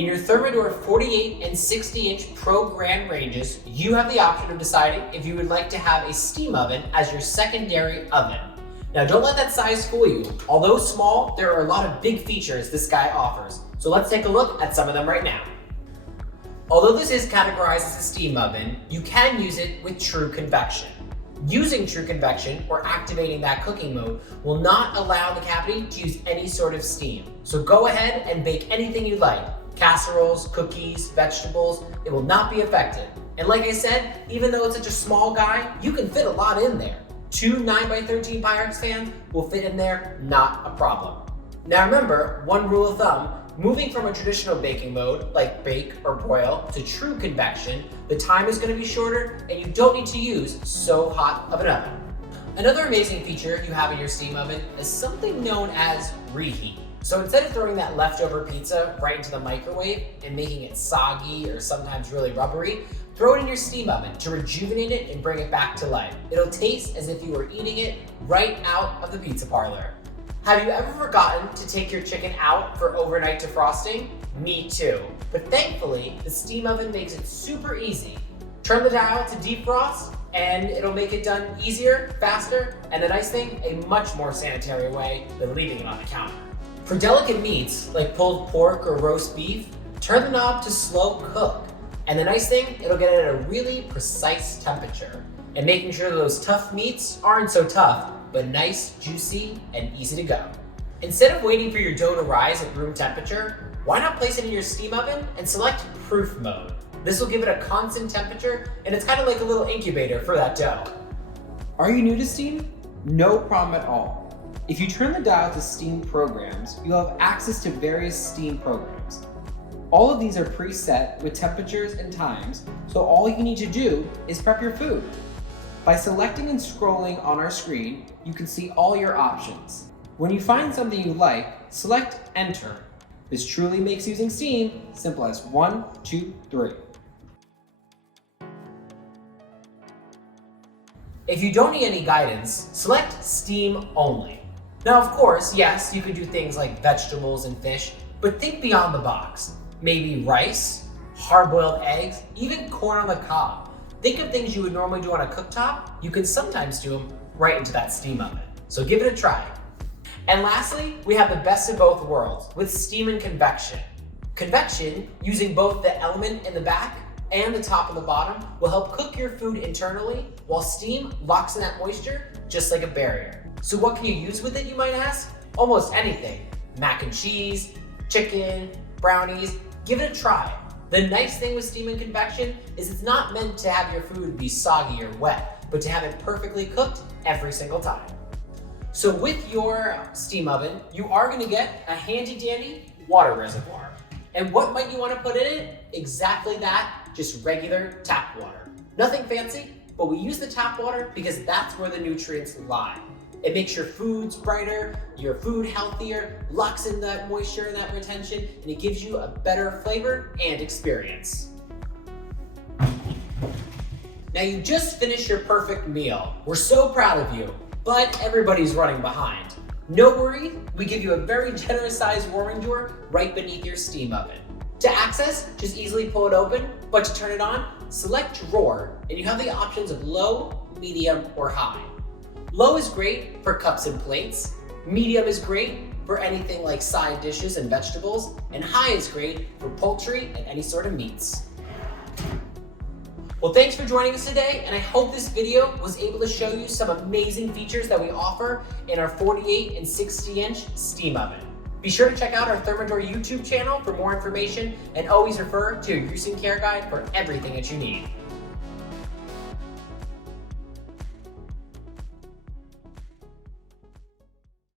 In your Thermador 48 and 60-inch Pro Grand Ranges, you have the option of deciding if you would like to have a steam oven as your secondary oven. Now, don't let that size fool you. Although small, there are a lot of big features this guy offers. So let's take a look at some of them right now. Although this is categorized as a steam oven, you can use it with True Convection. Using True Convection or activating that cooking mode will not allow the cavity to use any sort of steam. So go ahead and bake anything you like. Casseroles, cookies, vegetables, it will not be affected. And like I said, even though it's such a small guy, you can fit a lot in there. 2 9x13 Pyrex fans will fit in there, not a problem. Now remember, one rule of thumb, moving from a traditional baking mode, like bake or broil, to True Convection, the time is going to be shorter and you don't need to use so hot of an oven. Another amazing feature you have in your steam oven is something known as Reheat. So instead of throwing that leftover pizza right into the microwave and making it soggy or sometimes really rubbery, throw it in your steam oven to rejuvenate it and bring it back to life. It'll taste as if you were eating it right out of the pizza parlor. Have you ever forgotten to take your chicken out for overnight defrosting? Me too. But thankfully, the steam oven makes it super easy. Turn the dial to defrost and it'll make it done easier, faster, and the nice thing, a much more sanitary way than leaving it on the counter. For delicate meats, like pulled pork or roast beef, turn the knob to slow cook. And the nice thing, it'll get it at a really precise temperature. And making sure those tough meats aren't so tough, but nice, juicy, and easy to go. Instead of waiting for your dough to rise at room temperature, why not place it in your steam oven and select proof mode? This will give it a constant temperature, and it's kind of like a little incubator for that dough. Are you new to Steam? No problem at all. If you turn the dial to Steam programs, you'll have access to various Steam programs. All of these are preset with temperatures and times, so all you need to do is prep your food. By selecting and scrolling on our screen, you can see all your options. When you find something you like, select Enter. This truly makes using Steam simple as 1, 2, 3. If you don't need any guidance, select Steam Only. Now, of course, yes, you could do things like vegetables and fish, but think beyond the box. Maybe rice, hard-boiled eggs, even corn on the cob. Think of things you would normally do on a cooktop, you can sometimes do them right into that steam oven. So give it a try. And lastly, we have the best of both worlds with steam and convection. Convection, using both the element in the back and the top and the bottom, will help cook your food internally, while steam locks in that moisture just like a barrier. So what can you use with it, you might ask? Almost anything. Mac and cheese, chicken, brownies, give it a try. The nice thing with steam and convection is it's not meant to have your food be soggy or wet, but to have it perfectly cooked every single time. So with your steam oven, you are going to get a handy dandy water reservoir. And what might you want to put in it? Exactly that, just regular tap water. Nothing fancy, but we use the tap water because that's where the nutrients lie. It makes your foods brighter, your food healthier, locks in that moisture and that retention, and it gives you a better flavor and experience. Now you just finished your perfect meal. We're so proud of you, but everybody's running behind. No worry, we give you a very generous sized warming door right beneath your steam oven. To access, just easily pull it open, but to turn it on, select drawer, and you have the options of low, medium, or high. Low is great for cups and plates, medium is great for anything like side dishes and vegetables, and high is great for poultry and any sort of meats. Well, thanks for joining us today, and I hope this video was able to show you some amazing features that we offer in our 48 and 60-inch steam oven. Be sure to check out our Thermador YouTube channel for more information, and always refer to your use and care guide for everything that you need.